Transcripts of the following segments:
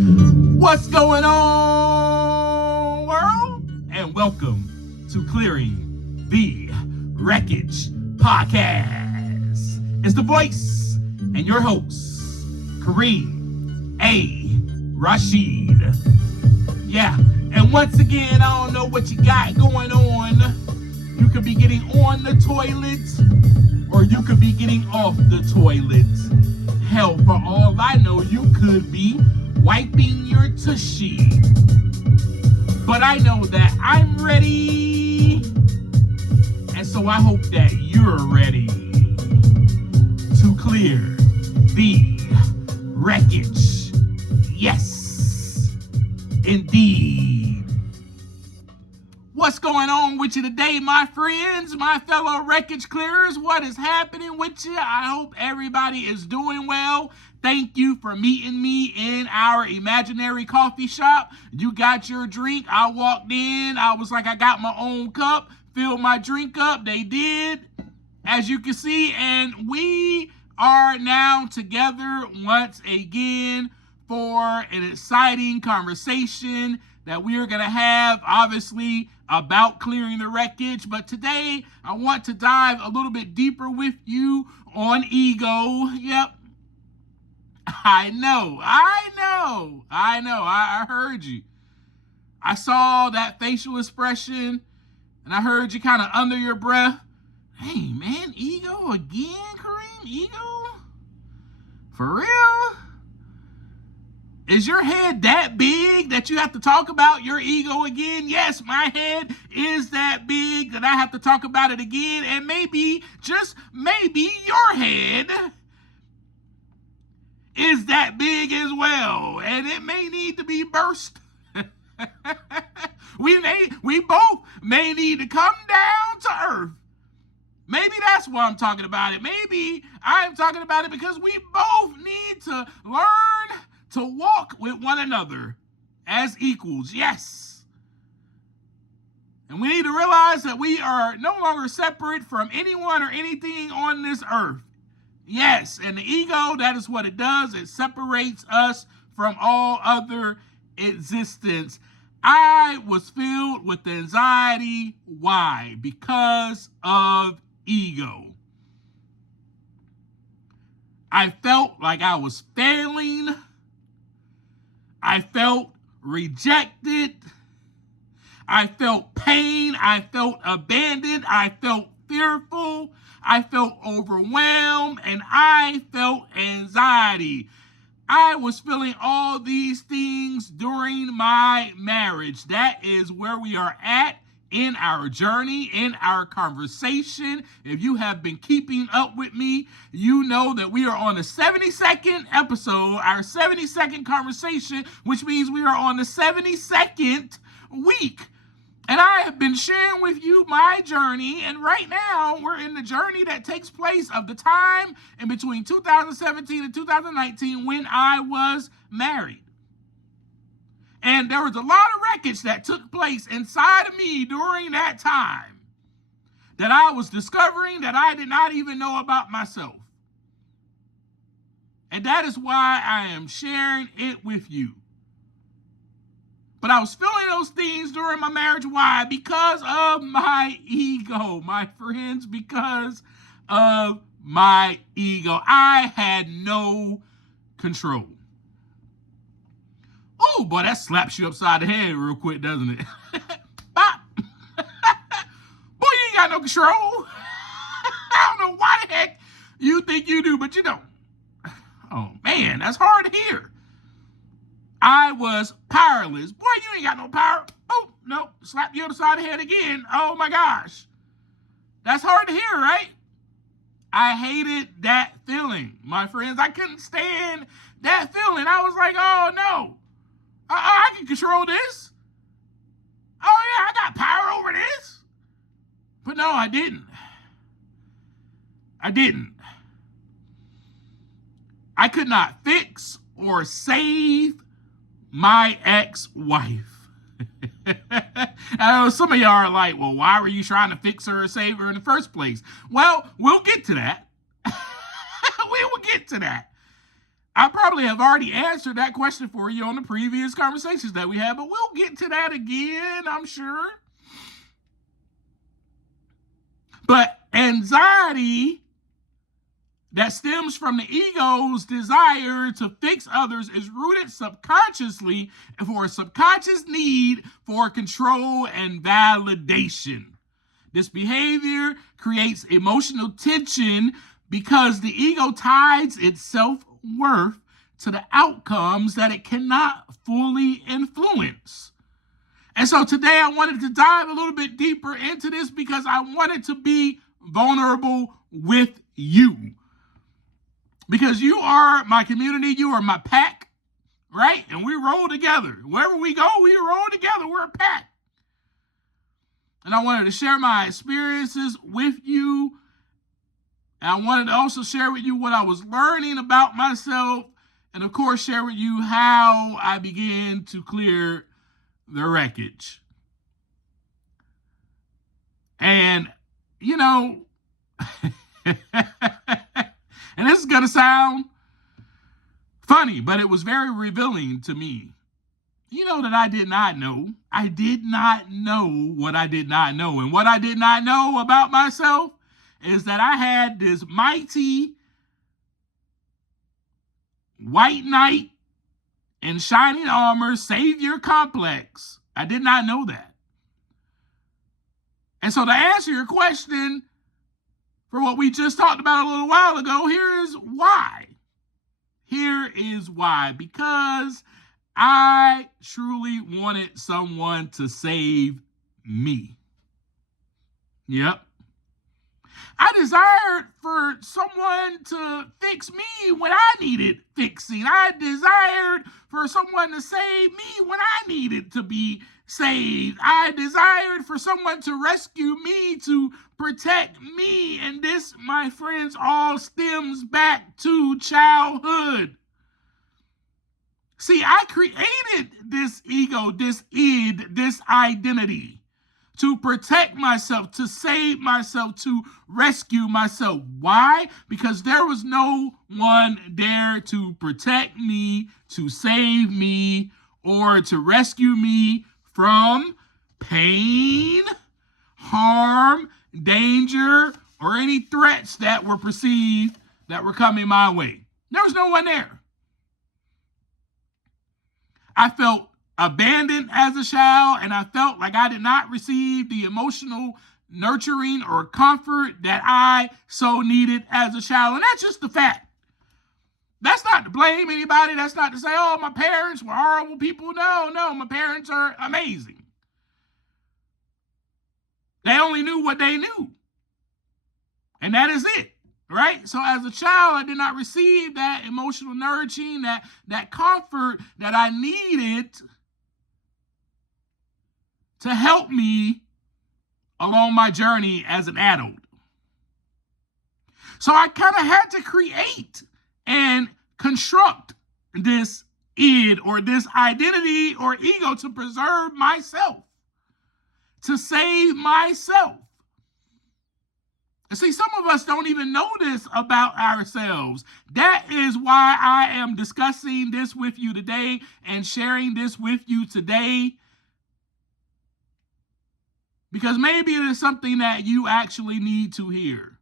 What's going on, world? And welcome to Clearing the Wreckage Podcast. It's the voice and your host, Kareem A. Rashid. Yeah, and once again, I don't know what you got going on. You could be getting on the toilet, or you could be getting off the toilet. Hell, for all I know, you could be wiping your tushy. But I know that I'm ready, and so I hope that you're ready to clear the wreckage. Yes, indeed. What's going on with you today, my friends, my fellow Wreckage Clearers? What is happening with you? I hope everybody is doing well. Thank you for meeting me in our imaginary coffee shop. You got your drink. I walked in. I was like, I got my own cup. Filled my drink up. They did, as you can see. And we are now together once again for an exciting conversation that we are going to have, obviously, about clearing the wreckage. But today, I want to dive a little bit deeper with you on ego. Yep. I know. I heard you. I saw that facial expression, and I heard you kind of under your breath. Hey, man, ego again, Kareem? Ego? For real? Is your head that big that you have to talk about your ego again? Yes, my head is that big that I have to talk about it again. And maybe, just maybe, your head is that big as well. And it may need to be burst. We both may need to come down to earth. Maybe that's why I'm talking about it. Maybe I'm talking about it because we both need to learn to walk with one another as equals, yes. And we need to realize that we are no longer separate from anyone or anything on this earth. Yes, and the ego, that is what it does. It separates us from all other existence. I was filled with anxiety. Why? Because of ego. I felt like I was failing. I felt rejected. I felt pain. I felt abandoned. I felt fearful. I felt overwhelmed, and I felt anxiety. I was feeling all these things during my marriage. That is where we are at in our journey, in our conversation. If you have been keeping up with me, you know that we are on the 72nd episode, our 72nd conversation, which means we are on the 72nd week. And I have been sharing with you my journey, and right now we're in the journey that takes place of the time in between 2017 and 2019 when I was married. And there was a lot of wreckage that took place inside of me during that time that I was discovering that I did not even know about myself. And that is why I am sharing it with you. But I was feeling those things during my marriage. Why? Because of my ego, my friends, because of my ego. I had no control. Oh, boy, that slaps you upside the head real quick, doesn't it? Bop. Boy, you ain't got no control. I don't know why the heck you think you do, but you don't. Oh, man, that's hard to hear. I was powerless. Boy, you ain't got no power. Oh, no, slap you upside the head again. Oh, my gosh. That's hard to hear, right? I hated that feeling, my friends. I couldn't stand that feeling. I was like, oh, no. I can control this. Oh, yeah, I got power over this. But no, I didn't. I could not fix or save my ex-wife. I know some of y'all are like, well, why were you trying to fix her or save her in the first place? Well, we'll get to that. We will get to that. I probably have already answered that question for you on the previous conversations that we had, but we'll get to that again, I'm sure. But anxiety that stems from the ego's desire to fix others is rooted subconsciously for a subconscious need for control and validation. This behavior creates emotional tension because the ego ties its self-worth to the outcomes that it cannot fully influence. And so today I wanted to dive a little bit deeper into this because I wanted to be vulnerable with you. Because you are my community, you are my pack, right? And we roll together. Wherever we go, we roll together. We're a pack. And I wanted to share my experiences with you. And I wanted to also share with you what I was learning about myself. And of course, share with you how I began to clear the wreckage. And, you know, and this is going to sound funny, but it was very revealing to me. You know that I did not know. I did not know what I did not know. And what I did not know about myself is that I had this mighty white knight in shining armor savior complex. I did not know that. And so to answer your question, for what we just talked about a little while ago, here is why. Here is why. Because I truly wanted someone to save me. Yep. I desired for someone to fix me when I needed fixing. I desired for someone to save me when I needed to be saved. I desired for someone to rescue me, to protect me. And this, my friends, all stems back to childhood. See, I created this ego, this id, this identity to protect myself, to save myself, to rescue myself. Why? Because there was no one there to protect me, to save me, or to rescue me from pain, harm, danger, or any threats that were perceived that were coming my way. There was no one there. I felt abandoned as a child, and I felt like I did not receive the emotional nurturing or comfort that I so needed as a child. And that's just the fact. That's not to blame anybody. That's not to say, oh, my parents were horrible people. No, my parents are amazing. They only knew what they knew. And that is it, right? So as a child, I did not receive that emotional nourishing, that comfort that I needed to help me along my journey as an adult. So I kind of had to create and construct this id or this identity or ego to preserve myself, to save myself. And see, some of us don't even know this about ourselves. That is why I am discussing this with you today and sharing this with you today. Because maybe it is something that you actually need to hear.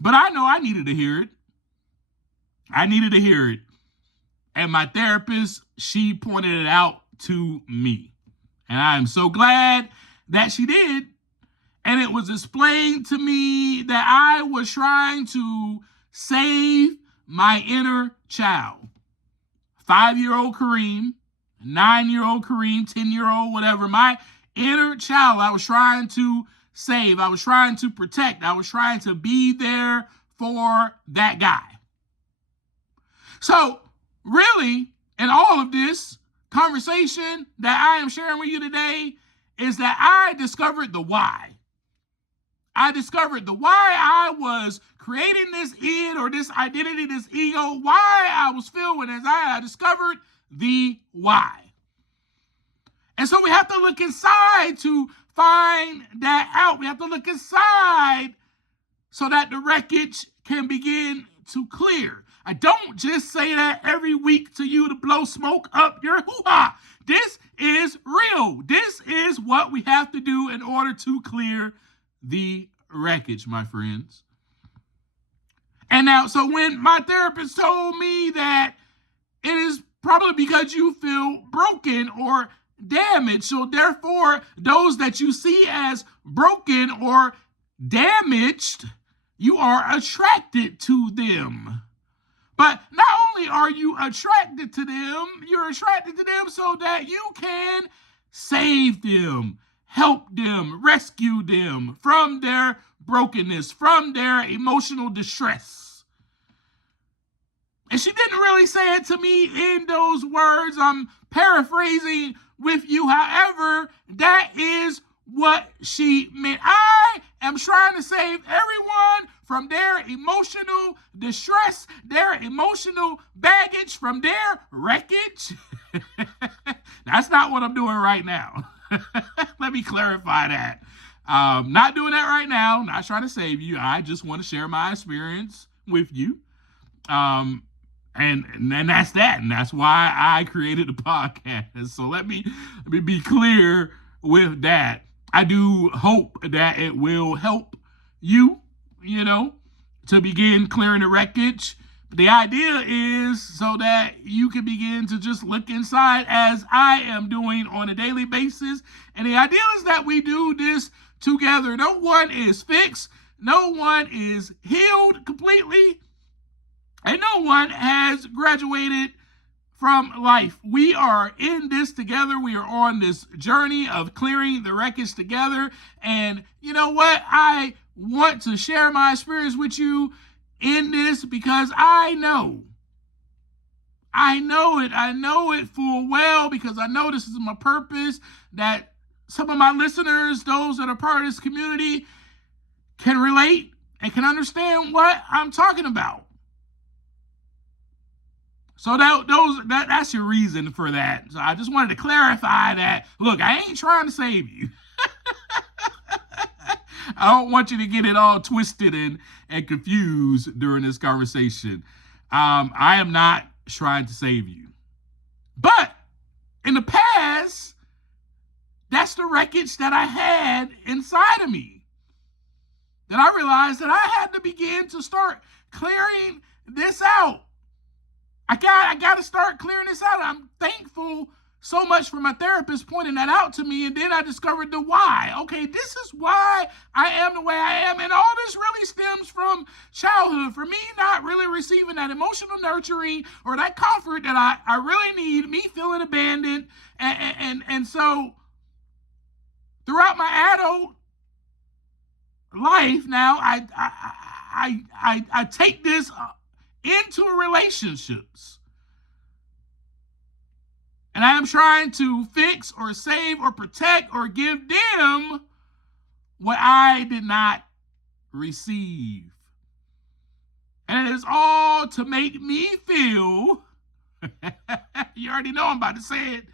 But I know I needed to hear it. I needed to hear it. And my therapist, she pointed it out to me. And I am so glad that she did. And it was explained to me that I was trying to save my inner child. 5-year-old Kareem, 9-year-old Kareem, 10-year-old, whatever. My inner child, I was trying to save. I was trying to protect. I was trying to be there for that guy. So, really, in all of this conversation that I am sharing with you today is that I discovered the why. I discovered the why I was creating this id or this identity, this ego, why I was filled with anxiety. I discovered the why. And so we have to look inside to find that out. We have to look inside so that the wreckage can begin to clear. I don't just say that every week to you to blow smoke up your hoo-ha. This is real. This is what we have to do in order to clear the wreckage, my friends. And now, so when my therapist told me that it is probably because you feel broken or damaged, so therefore those that you see as broken or damaged, you are attracted to them. But not only are you attracted to them, you're attracted to them so that you can save them, help them, rescue them from their brokenness, from their emotional distress. And she didn't really say it to me in those words. I'm paraphrasing with you. However, that is what she meant. I am trying to save everyone from their emotional distress, their emotional baggage, from their wreckage. That's not what I'm doing right now. Let me clarify that. Not doing that right now. Not trying to save you. I just want to share my experience with you. And that's that. And that's why I created the podcast. So let me be clear with that. I do hope that it will help you, to begin clearing the wreckage. The idea is so that you can begin to just look inside as I am doing on a daily basis. And the idea is that we do this together. No one is fixed. No one is healed completely. And no one has graduated from life. We are in this together. We are on this journey of clearing the wreckage together. And you know what? I want to share my experience with you in this because I know it. I know it full well because I know this is my purpose, that some of my listeners, those that are part of this community, can relate and can understand what I'm talking about. So that's your reason for that. So I just wanted to clarify that. Look, I ain't trying to save you. I don't want you to get it all twisted and confused during this conversation. I am not trying to save you. But in the past, that's the wreckage that I had inside of me. That I realized that I had to begin to start clearing this out. I got to start clearing this out. I'm thankful so much for my therapist pointing that out to me. And then I discovered the why. Okay, this is why I am the way I am. And all this really stems from childhood. For me, not really receiving that emotional nurturing or that comfort that I really need, me feeling abandoned. And so throughout my adult life now, I take this into relationships. And I am trying to fix or save or protect or give them what I did not receive. And it is all to make me feel, you already know I'm about to say it,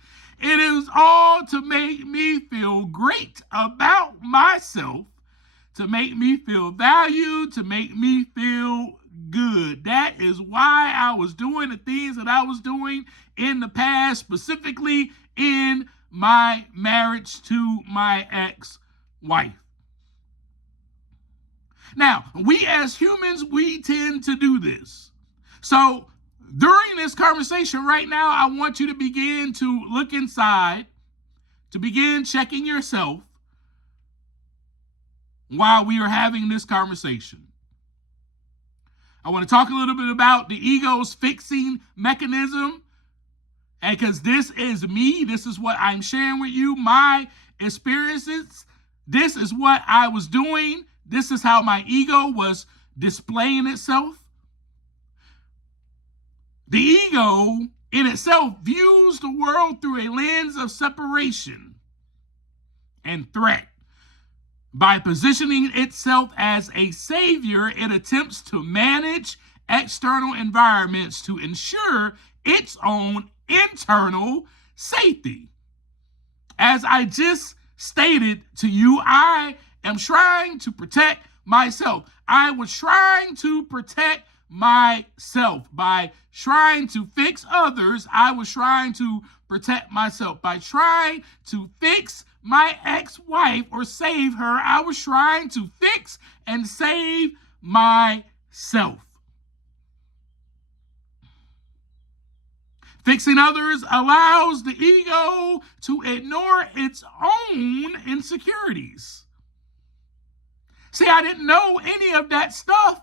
it is all to make me feel great about myself, to make me feel valued, to make me feel good. That is why I was doing the things that I was doing in the past, specifically in my marriage to my ex-wife. Now, we as humans, we tend to do this. So during this conversation right now, I want you to begin to look inside, to begin checking yourself while we are having this conversation. I want to talk a little bit about the ego's fixing mechanism. And because this is me, this is what I'm sharing with you, my experiences. This is what I was doing. This is how my ego was displaying itself. The ego in itself views the world through a lens of separation and threat. By positioning itself as a savior, it attempts to manage external environments to ensure its own internal safety. As I just stated to you, I am trying to protect myself. I was trying to protect myself. By trying to fix others, I was trying to protect myself. By trying to fix my ex-wife or save her, I was trying to fix and save myself. Fixing others allows the ego to ignore its own insecurities. See, I didn't know any of that stuff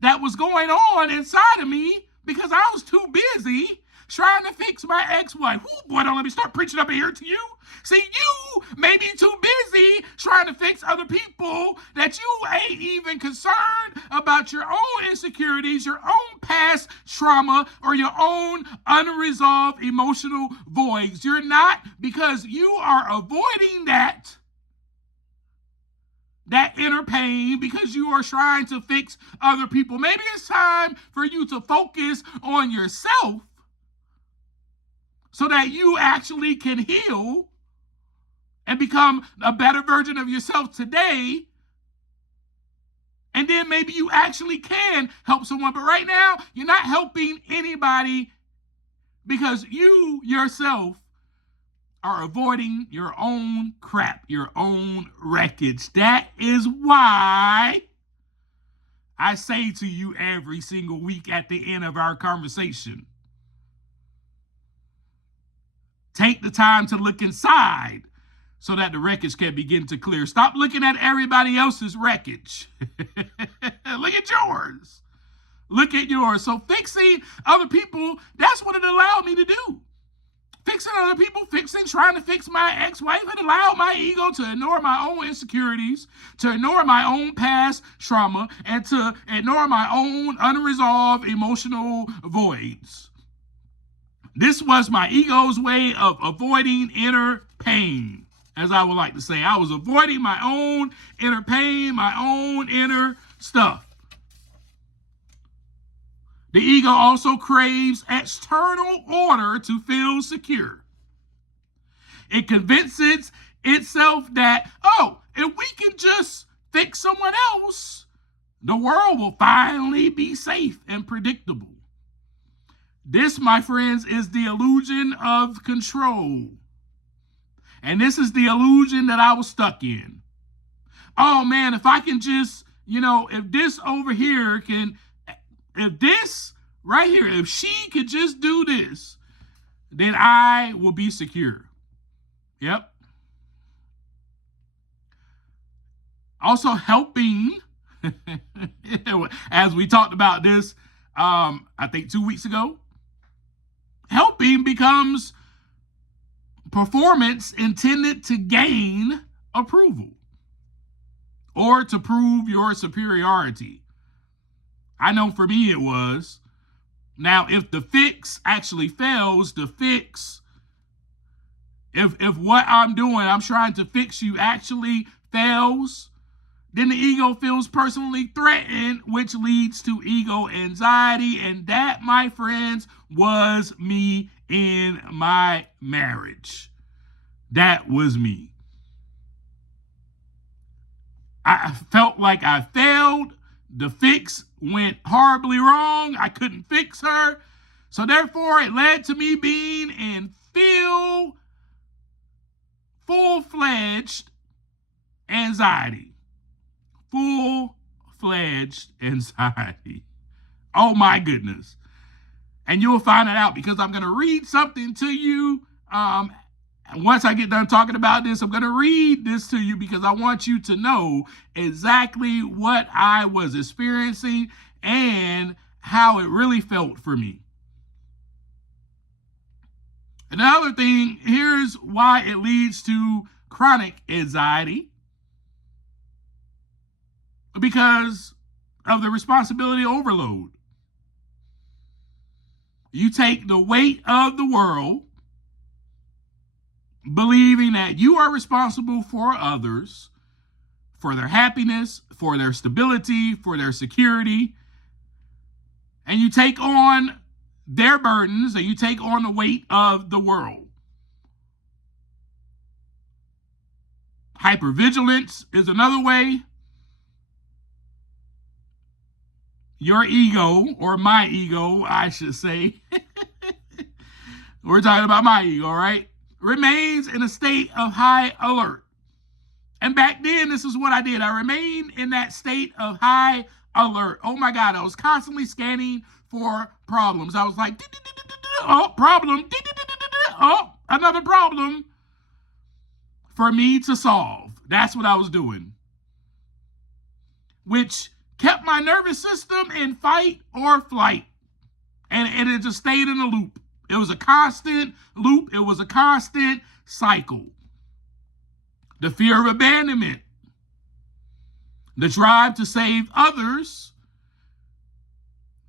that was going on inside of me because I was too busy trying to fix my ex-wife. Ooh, boy, don't let me start preaching up here to you. See, you may be too busy trying to fix other people that you ain't even concerned about your own insecurities, your own past trauma, or your own unresolved emotional voids. You're not, because you are avoiding that inner pain because you are trying to fix other people. Maybe it's time for you to focus on yourself so that you actually can heal and become a better version of yourself today. And then maybe you actually can help someone. But right now, you're not helping anybody because you yourself are avoiding your own crap, your own wreckage. That is why I say to you every single week at the end of our conversation, take the time to look inside so that the wreckage can begin to clear. Stop looking at everybody else's wreckage. Look at yours. Look at yours. So fixing other people, that's what it allowed me to do. Fixing other people, trying to fix my ex-wife, it allowed my ego to ignore my own insecurities, to ignore my own past trauma, and to ignore my own unresolved emotional voids. This was my ego's way of avoiding inner pain, as I would like to say. I was avoiding my own inner pain, my own inner stuff. The ego also craves external order to feel secure. It convinces itself that, oh, if we can just fix someone else, the world will finally be safe and predictable. This, my friends, is the illusion of control. And this is the illusion that I was stuck in. Oh, man, if I can just, if this over here can, if this right here, if she could just do this, then I will be secure. Yep. Also helping, as we talked about this, I think 2 weeks ago, helping becomes performance intended to gain approval or to prove your superiority. I know for me it was. Now, if the fix actually fails, if what I'm doing, I'm trying to fix you, actually fails, then the ego feels personally threatened, which leads to ego anxiety. And that, my friends, was me in my marriage. That was me. I felt like I failed. The fix went horribly wrong. I couldn't fix her. So therefore, it led to me being in full-fledged anxiety. Full-fledged anxiety. Oh my goodness. And you'll find it out because I'm going to read something to you. Once I get done talking about this, I'm going to read this to you because I want you to know exactly what I was experiencing and how it really felt for me. Another thing, here's why it leads to chronic anxiety. Because of the responsibility overload. You take the weight of the world, believing that you are responsible for others, for their happiness, for their stability, for their security, and you take on their burdens and you take on the weight of the world. Hypervigilance is another way. your ego, or my ego, I should say, we're talking about my ego, right? Remains in a state of high alert. And back then, this is what I did. I remained in that state of high alert. Oh my God, I was constantly scanning for problems. I was like, oh, problem. Oh, another problem for me to solve. That's what I was doing. Which kept my nervous system in fight or flight. And it just stayed in a loop. It was a constant loop. It was a constant cycle. The fear of abandonment, the drive to save others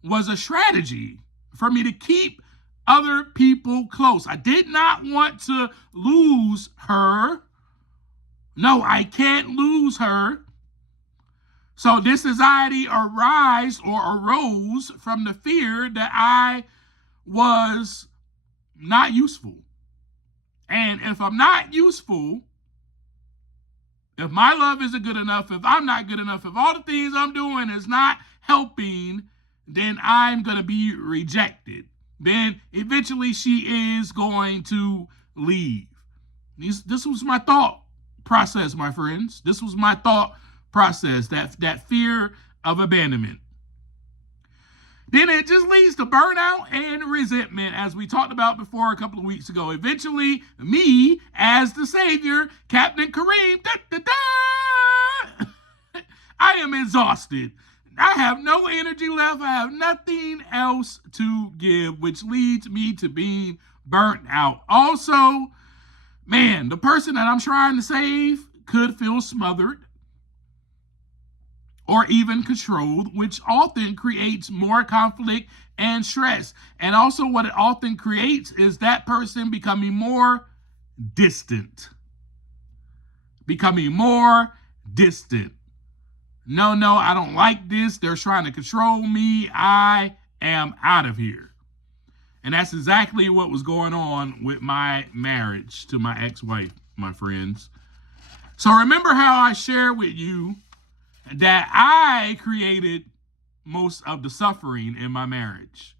was a strategy for me to keep other people close. I did not want to lose her. No, I can't lose her. So this anxiety arose from the fear that I was not useful. And if I'm not useful, if my love isn't good enough, if I'm not good enough, if all the things I'm doing is not helping, then I'm going to be rejected. Then eventually she is going to leave. This was my thought process, my friends. This was my thought process, that fear of abandonment. Then it just leads to burnout and resentment, as we talked about before a couple of weeks ago. Eventually, me, as the savior, Captain Kareem, I am exhausted. I have no energy left. I have nothing else to give, which leads me to being burnt out. Also, man, the person that I'm trying to save could feel smothered or even controlled, which often creates more conflict and stress. And also what it often creates is that person becoming more distant. Becoming more distant. No, I don't like this. They're trying to control me. I am out of here. And that's exactly what was going on with my marriage to my ex-wife, my friends. So remember how I shared with you that I created most of the suffering in my marriage.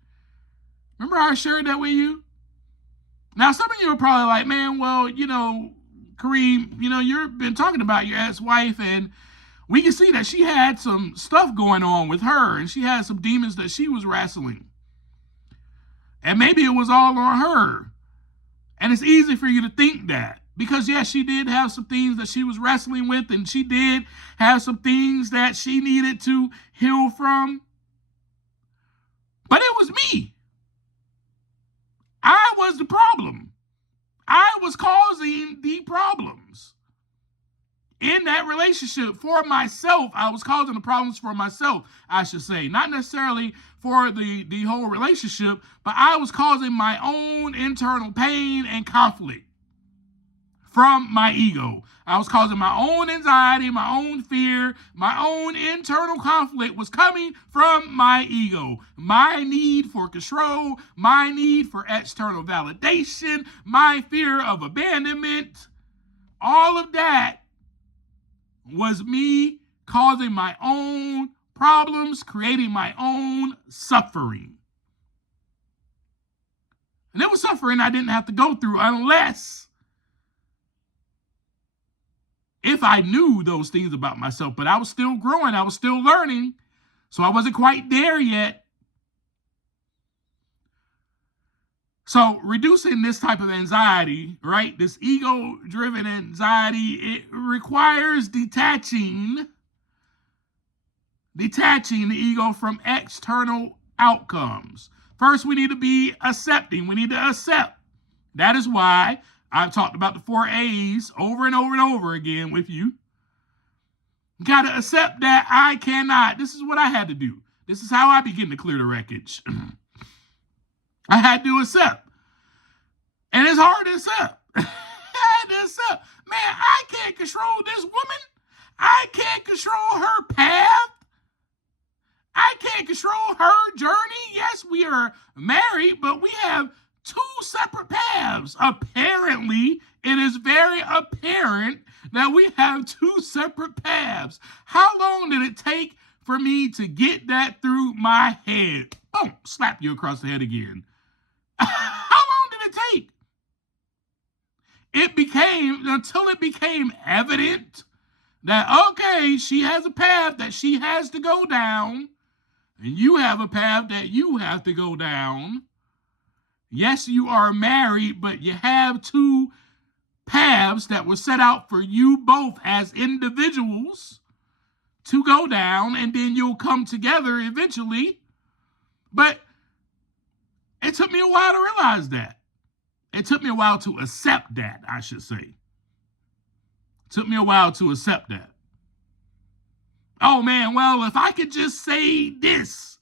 Remember how I shared that with you? Now, some of you are probably like, man, well, Kareem, you've been talking about your ex-wife, and we can see that she had some stuff going on with her, and she had some demons that she was wrestling. And maybe it was all on her. And it's easy for you to think that. Because, yes, she did have some things that she was wrestling with, and she did have some things that she needed to heal from. But it was me. I was the problem. I was causing the problems in that relationship for myself. I was causing the problems for myself, I should say. Not necessarily for the whole relationship, but I was causing my own internal pain and conflict. From my ego. I was causing my own anxiety, my own fear, my own internal conflict was coming from my ego. My need for control, my need for external validation, my fear of abandonment, all of that was me causing my own problems, creating my own suffering. And it was suffering I didn't have to go through unless if I knew those things about myself, but I was still growing, I was still learning, so I wasn't quite there yet. So reducing this type of anxiety, right, this ego-driven anxiety, it requires detaching the ego from external outcomes. First, we need to be accepting. We need to accept. That is why I've talked about the 4 A's over and over and over again with you. You got to accept that I cannot. This is what I had to do. This is how I begin to clear the wreckage. I had to accept. And it's hard to accept. I had to accept. Man, I can't control this woman. I can't control her path. I can't control her journey. Yes, we are married, but we have 2 separate paths. Apparently, it is very apparent that we have 2 separate paths. How long did it take for me to get that through my head. Boom, slap you across the head again. How long did it take? Until it became evident that, okay, she has a path that she has to go down, and you have a path that you have to go down. Yes, you are married, but you have two paths that were set out for you both as individuals to go down, and then you'll come together eventually. But it took me a while to realize that. It took me a while to accept that, I should say. It took me a while to accept that. Oh man, well, if I could just say this,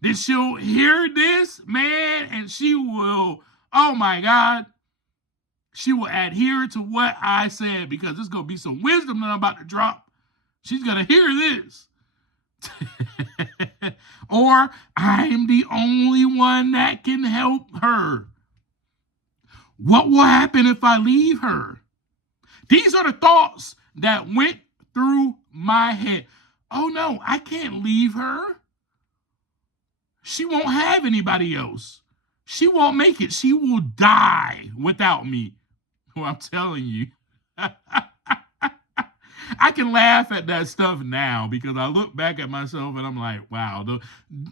then she'll hear this, man, and she will, oh my God, she will adhere to what I said, because there's going to be some wisdom that I'm about to drop. She's going to hear this. Or I'm the only one that can help her. What will happen if I leave her? These are the thoughts that went through my head. Oh no, I can't leave her. She won't have anybody else. She won't make it. She will die without me. Well, I'm telling you. I can laugh at that stuff now because I look back at myself and I'm like, wow,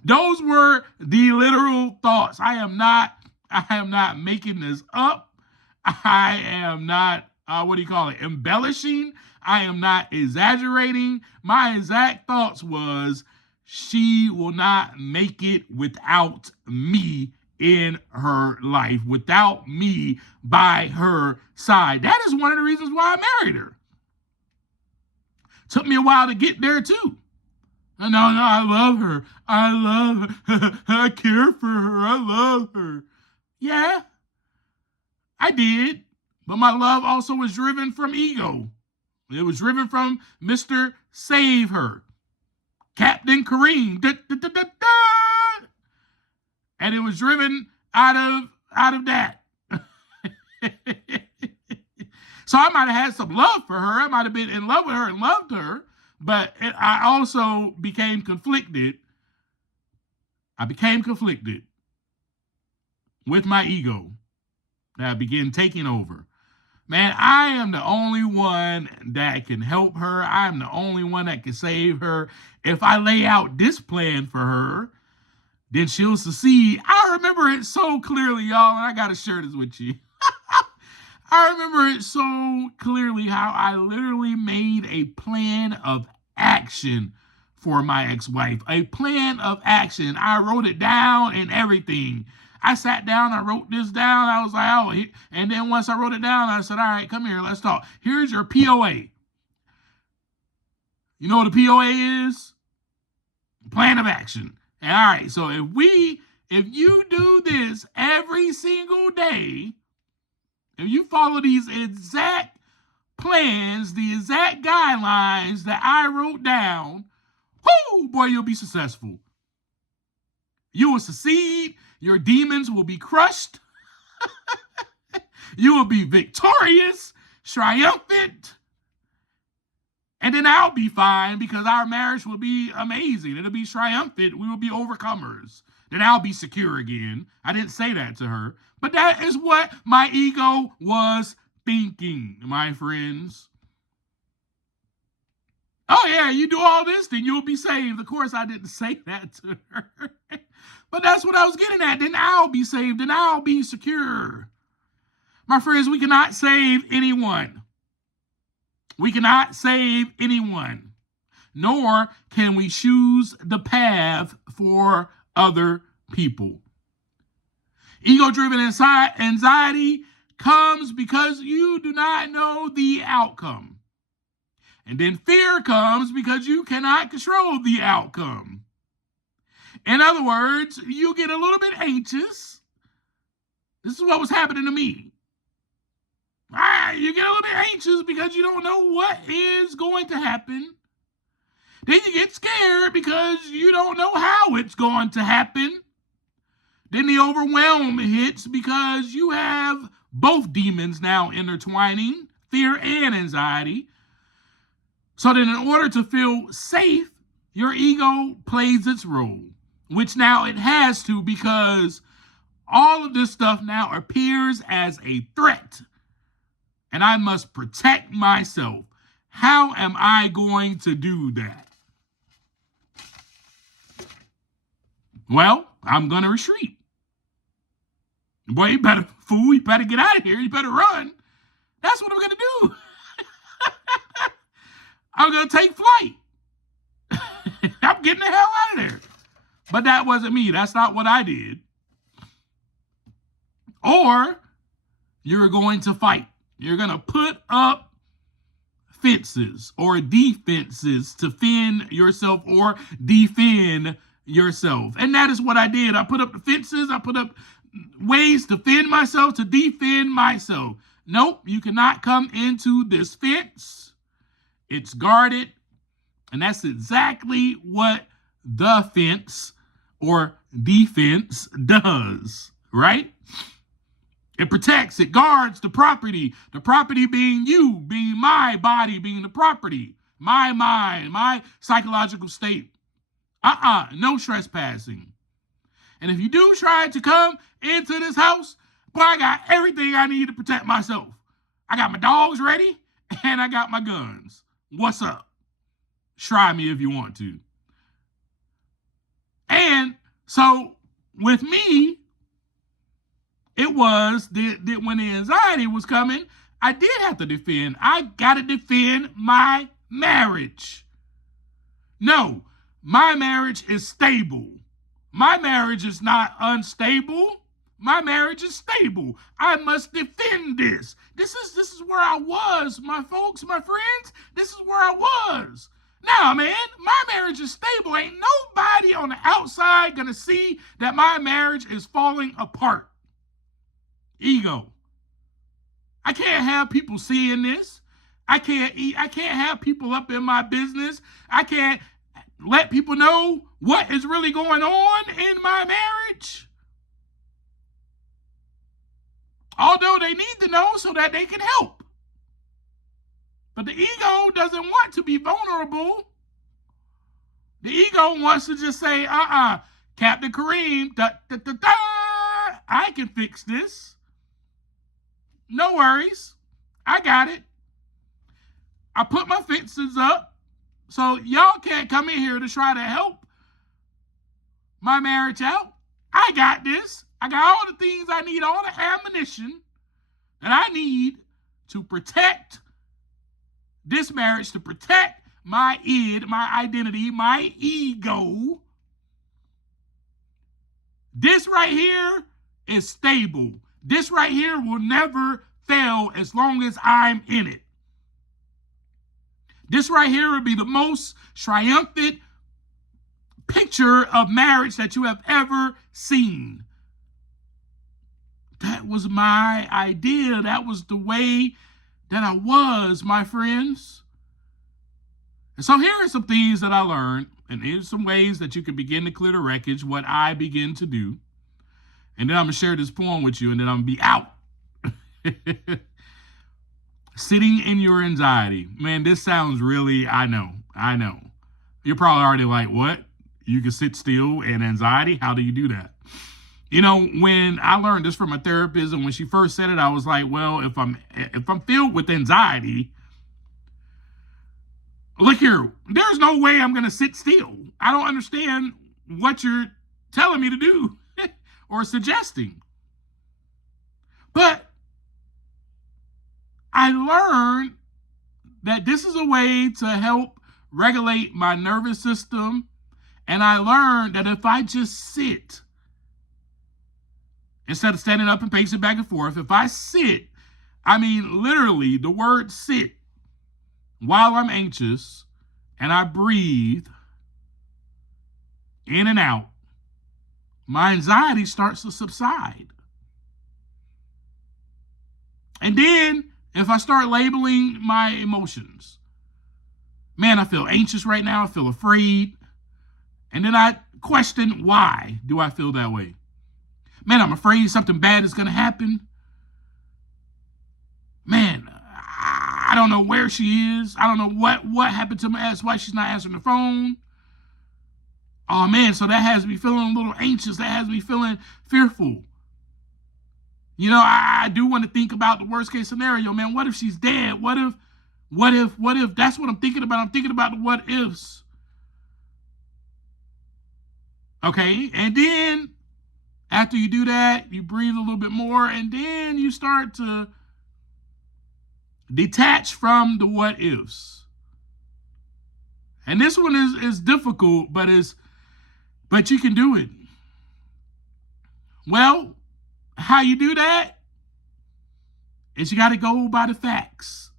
those were the literal thoughts. I am not making this up. I am not, embellishing. I am not exaggerating. My exact thoughts was, she will not make it without me in her life, without me by her side. That is one of the reasons why I married her. Took me a while to get there too. No, I love her. I love her. I care for her. I love her. Yeah, I did. But my love also was driven from ego. It was driven from Mr. Save Her, Captain Kareem. Da, da, da, da, da. And it was driven out of that. So I might have had some love for her. I might have been in love with her and loved her, but I also became conflicted. I became conflicted with my ego that began taking over. Man, I am the only one that can help her. I'm the only one that can save her. If I lay out this plan for her, then she'll succeed. I remember it so clearly, y'all, and I got to share this with you. I remember it so clearly how I literally made a plan of action for my ex-wife. A plan of action. I wrote it down and everything. I sat down, I wrote this down. I was like, oh, and then once I wrote it down, I said, all right, come here, let's talk. Here's your POA. You know what a POA is? Plan of action. And all right, so if you do this every single day, if you follow these exact plans, the exact guidelines that I wrote down, whoo, boy, you'll be successful. You will succeed. Your demons will be crushed. You will be victorious, triumphant. And then I'll be fine because our marriage will be amazing. It'll be triumphant. We will be overcomers. Then I'll be secure again. I didn't say that to her. But that is what my ego was thinking, my friends. Oh, yeah, you do all this, then you'll be saved. Of course, I didn't say that to her. But that's what I was getting at. Then I'll be saved. Then I'll be secure. My friends, we cannot save anyone. We cannot save anyone. Nor can we choose the path for other people. Ego-driven anxiety comes because you do not know the outcome. And then fear comes because you cannot control the outcome. In other words, you get a little bit anxious. This is what was happening to me. You get a little bit anxious because you don't know what is going to happen. Then you get scared because you don't know how it's going to happen. Then the overwhelm hits because you have both demons now intertwining, fear and anxiety. So that in order to feel safe, Your ego plays its role, which now it has to, because all of this stuff now appears as a threat, and I must protect myself. How am I going to do that? Well, I'm going to retreat. Boy, you better get out of here. You better run. That's what I'm going to do. I'm going to take flight. I'm getting the hell out of there. But that wasn't me. That's not what I did. Or you're going to fight. You're going to put up fences or defenses to fend yourself or defend yourself. And that is what I did. I put up the fences. I put up ways to fend myself, to defend myself. Nope, you cannot come into this fence. It's guarded. And that's exactly what the fence or defense does, right? It protects, it guards the property being you, being my body, being the property, my mind, my psychological state. No trespassing. And if you do try to come into this house, boy, I got everything I need to protect myself. I got my dogs ready and I got my guns. What's up? Try me if you want to. And so with me, it was that when the anxiety was coming, I did have to defend. I got to defend my marriage. No, my marriage is stable. My marriage is not unstable. My marriage is stable. I must defend this. This is where I was, my folks, my friends. This is where I was. Now, man, my marriage is stable. Ain't nobody on the outside gonna see that my marriage is falling apart. Ego. I can't have people seeing this. I can't have people up in my business. I can't let people know what is really going on in my marriage. Although they need to know so that they can help. But the ego doesn't want to be vulnerable. The ego wants to just say, Captain Kareem, I can fix this. No worries. I got it. I put my fences up so y'all can't come in here to try to help my marriage out. I got this. I got all the things I need, all the ammunition that I need to protect this marriage, to protect my id, my identity, my ego. This right here is stable. This right here will never fail as long as I'm in it. This right here will be the most triumphant picture of marriage that you have ever seen. That was my idea. That was the way that I was, my friends. And so here are some things that I learned, and here's some ways that you can begin to clear the wreckage, what I begin to do. And then I'm going to share this poem with you, and then I'm going to be out. Sitting in your anxiety. Man, this sounds really, I know. You're probably already like, what? You can sit still in anxiety? How do you do that? You know, when I learned this from a therapist, and when she first said it, I was like, well, if I'm filled with anxiety, look here, there's no way I'm going to sit still. I don't understand what you're telling me to do or suggesting. But I learned that this is a way to help regulate my nervous system. And I learned that if I just sit, instead of standing up and pacing back and forth, if I sit, I mean literally the word sit, while I'm anxious, and I breathe in and out, my anxiety starts to subside. And then if I start labeling my emotions, man, I feel anxious right now, I feel afraid, and then I question, why do I feel that way? Man, I'm afraid something bad is going to happen. Man, I don't know where she is. I don't know what happened to me. That's why she's not answering the phone. Oh man, so that has me feeling a little anxious. That has me feeling fearful. I do want to think about the worst case scenario, man. What if she's dead? What if that's what I'm thinking about? I'm thinking about the what ifs. Okay. And then after you do that, you breathe a little bit more, and then you start to detach from the what ifs. And this one is difficult, but you can do it. Well, how you do that is you got to go by the facts.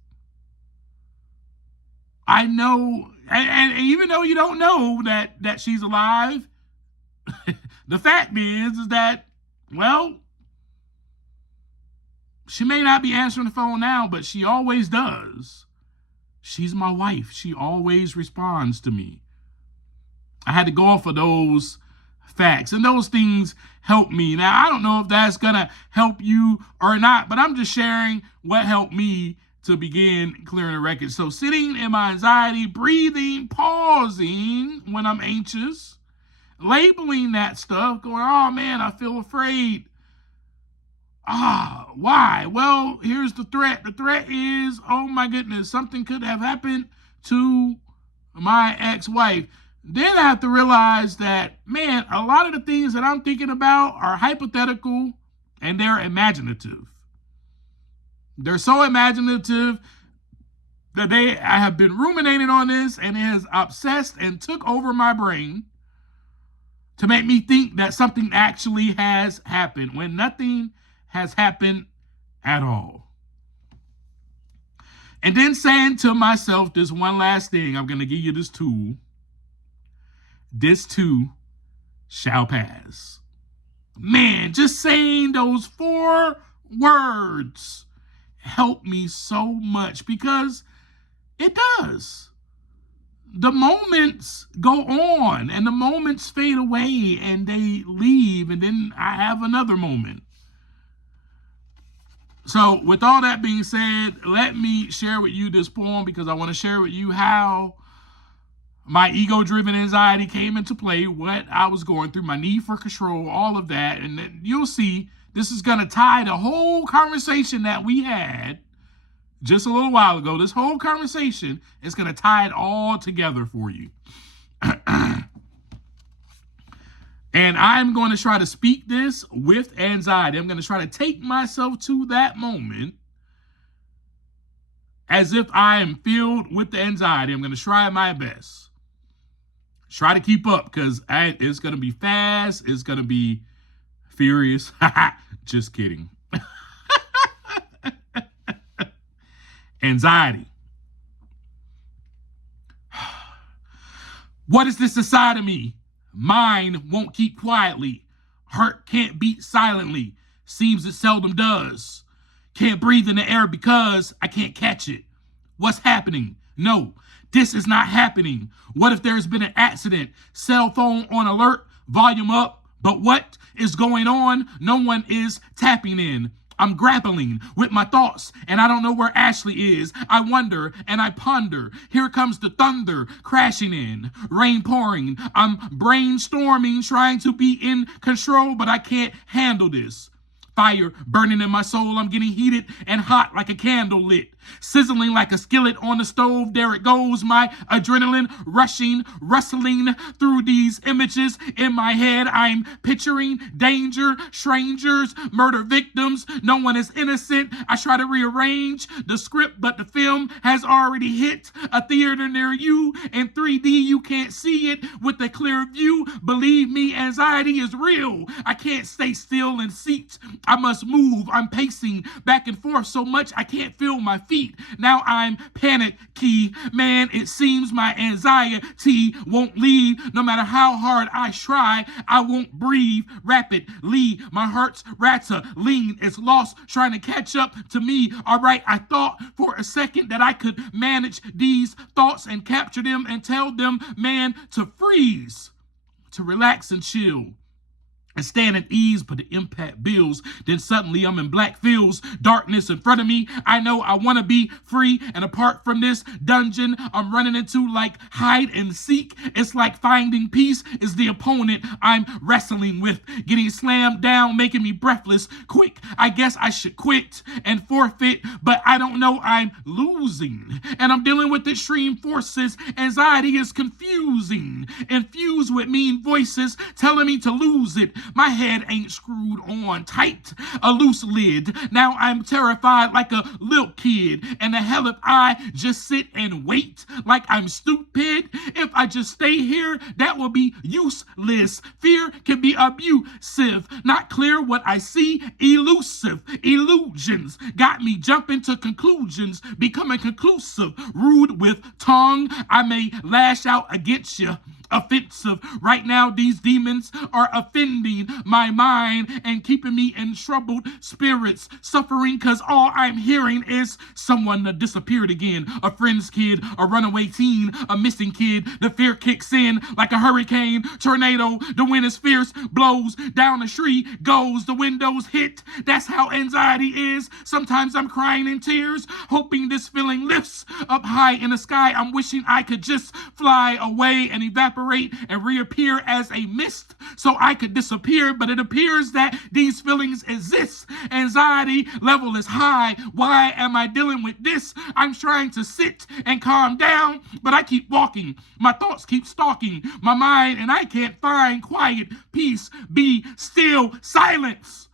I know, and even though you don't know that she's alive, the fact is that, well, she may not be answering the phone now, but she always does. She's my wife. She always responds to me. I had to go off of those facts, and those things help me. Now, I don't know if that's going to help you or not, but I'm just sharing what helped me to begin clearing the wreckage. So sitting in my anxiety, breathing, pausing when I'm anxious, labeling that stuff, going, oh man, I feel afraid. Why? Well, here's the threat. The threat is, oh my goodness, something could have happened to my ex-wife. Then I have to realize that, man, a lot of the things that I'm thinking about are hypothetical and they're imaginative. They're so imaginative that I have been ruminating on this, and it has obsessed and took over my brain to make me think that something actually has happened when nothing has happened at all. And then saying to myself this one last thing, I'm going to give you this tool. This too shall pass. Man, just saying those 4 words helped me so much, because it does. The moments go on and the moments fade away and they leave, and then I have another moment. So with all that being said, let me share with you this poem, because I want to share with you how my ego-driven anxiety came into play, what I was going through, my need for control, all of that. And then you'll see this is going to tie the whole conversation that we had just a little while ago. This whole conversation is going to tie it all together for you. And I'm going to try to speak this with anxiety. I'm going to try to take myself to that moment as if I am filled with the anxiety. I'm going to try my best. Try to keep up, because it's going to be fast. It's going to be furious. Just kidding. Anxiety. What is this inside of me? Mine won't keep quietly. Heart can't beat silently. Seems it seldom does. Can't breathe in the air because I can't catch it. What's happening? No, this is not happening. What if there's been an accident? Cell phone on alert, volume up. But what is going on? No one is tapping in. I'm grappling with my thoughts, and I don't know where Ashley is. I wonder and I ponder. Here comes the thunder crashing in, rain pouring. I'm brainstorming, trying to be in control, but I can't handle this. Fire burning in my soul. I'm getting heated and hot like a candle lit. Sizzling like a skillet on the stove. There it goes, my adrenaline rushing, rustling through these images in my head. I'm picturing danger, strangers, murder victims. No one is innocent. I try to rearrange the script, but the film has already hit a theater near you. In 3D, you can't see it with a clear view. Believe me, anxiety is real. I can't stay still in seats. I must move. I'm pacing back and forth so much I can't feel my feet. Now I'm panicky. Man, it seems my anxiety won't leave. No matter how hard I try, I won't breathe rapidly. My heart's rattling. It's lost trying to catch up to me. All right, I thought for a second that I could manage these thoughts and capture them and tell them, man, to freeze, to relax and chill. and stand at ease, but the impact builds. Then suddenly I'm in black fields, darkness in front of me. I know I want to be free, and apart from this dungeon I'm running into like hide and seek, it's like finding peace is the opponent I'm wrestling with, getting slammed down, making me breathless. Quick, I guess I should quit and forfeit, but I don't know I'm losing, and I'm dealing with extreme forces. Anxiety is confusing, infused with mean voices telling me to lose it. My head ain't screwed on tight, a loose lid. Now I'm terrified like a little kid. And the hell if I just sit and wait like I'm stupid? If I just stay here, that will be useless. Fear can be abusive. Not clear what I see, elusive. Illusions got me jumping to conclusions, becoming conclusive. Rude with tongue, I may lash out against you. Offensive. Right now, these demons are offending my mind and keeping me in troubled spirits, suffering because all I'm hearing is someone that disappeared again, a friend's kid, a runaway teen, a missing kid. The fear kicks in like a hurricane, tornado. The wind is fierce, blows down the street, goes, the windows hit. That's how anxiety is. Sometimes I'm crying in tears, hoping this feeling lifts up high in the sky. I'm wishing I could just fly away and evaporate and reappear as a mist so I could disappear, but it appears that these feelings exist. Anxiety level is high. Why am I dealing with this? I'm trying to sit and calm down, but I keep walking. My thoughts keep stalking my mind, and I can't find quiet, peace, be still, silence.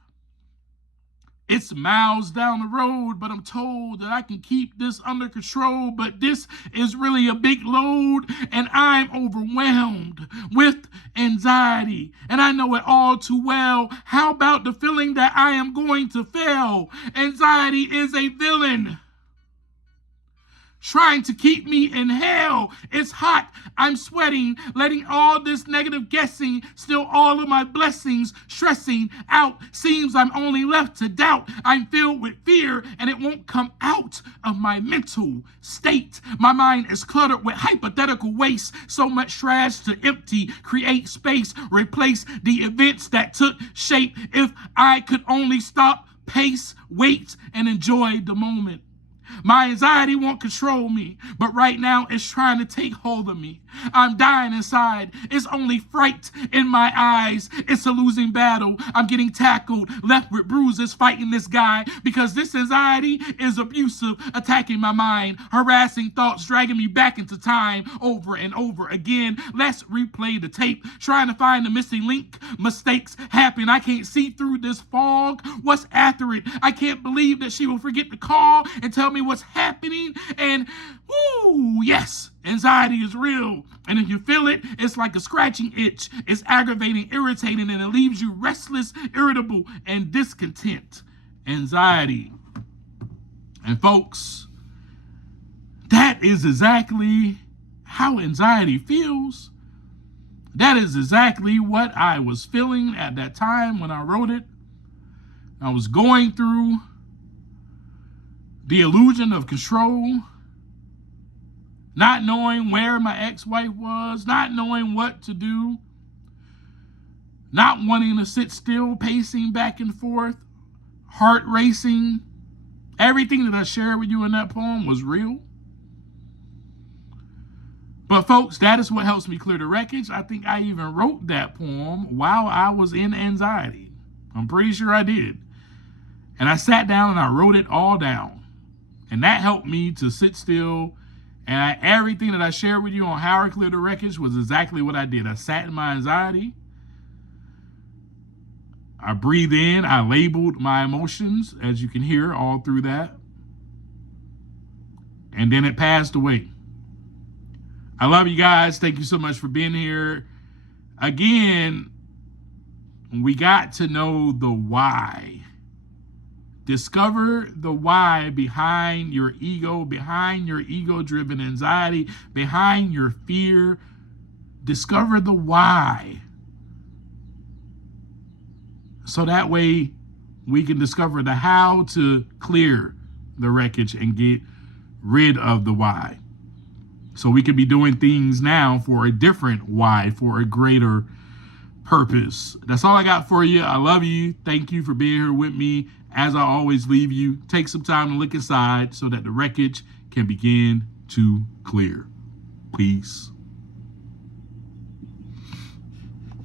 It's miles down the road, but I'm told that I can keep this under control. But this is really a big load, and I'm overwhelmed with anxiety. And I know it all too well. How about the feeling that I am going to fail? Anxiety is a villain, trying to keep me in hell. It's hot, I'm sweating, letting all this negative guessing steal all of my blessings, stressing out. Seems I'm only left to doubt. I'm filled with fear, and it won't come out of my mental state. My mind is cluttered with hypothetical waste, so much trash to empty, create space, replace the events that took shape. If I could only stop, pace, wait, and enjoy the moment. My anxiety won't control me, but right now it's trying to take hold of me. I'm dying inside. It's only fright in my eyes. It's a losing battle. I'm getting tackled, left with bruises, fighting this guy because this anxiety is abusive, attacking my mind, harassing thoughts, dragging me back into time over and over again. Let's replay the tape, trying to find the missing link. Mistakes happen. I can't see through this fog. What's after it? I can't believe that she will forget to call and tell me what's happening. And yes, anxiety is real. And if you feel it, it's like a scratching itch. It's aggravating, irritating, and it leaves you restless, irritable, and discontent. Anxiety. And folks, that is exactly how anxiety feels. That is exactly what I was feeling at that time when I wrote it. I was going through the illusion of control, not knowing where my ex-wife was, not knowing what to do, not wanting to sit still, pacing back and forth, heart racing. Everything that I shared with you in that poem was real. But folks, that is what helps me clear the wreckage. I think I even wrote that poem while I was in anxiety. I'm pretty sure I did. And I sat down and I wrote it all down. And that helped me to sit still. And everything that I shared with you on how I cleared the wreckage was exactly what I did. I sat in my anxiety. I breathed in. I labeled my emotions, as you can hear all through that. And then it passed away. I love you guys. Thank you so much for being here. Again, we got to know the why. Discover the why behind your ego, behind your ego-driven anxiety, behind your fear. Discover the why. So that way we can discover the how to clear the wreckage and get rid of the why. So we could be doing things now for a different why, for a greater purpose. That's all I got for you. I love you. Thank you for being here with me. As I always leave you, take some time to look inside so that the wreckage can begin to clear. Peace.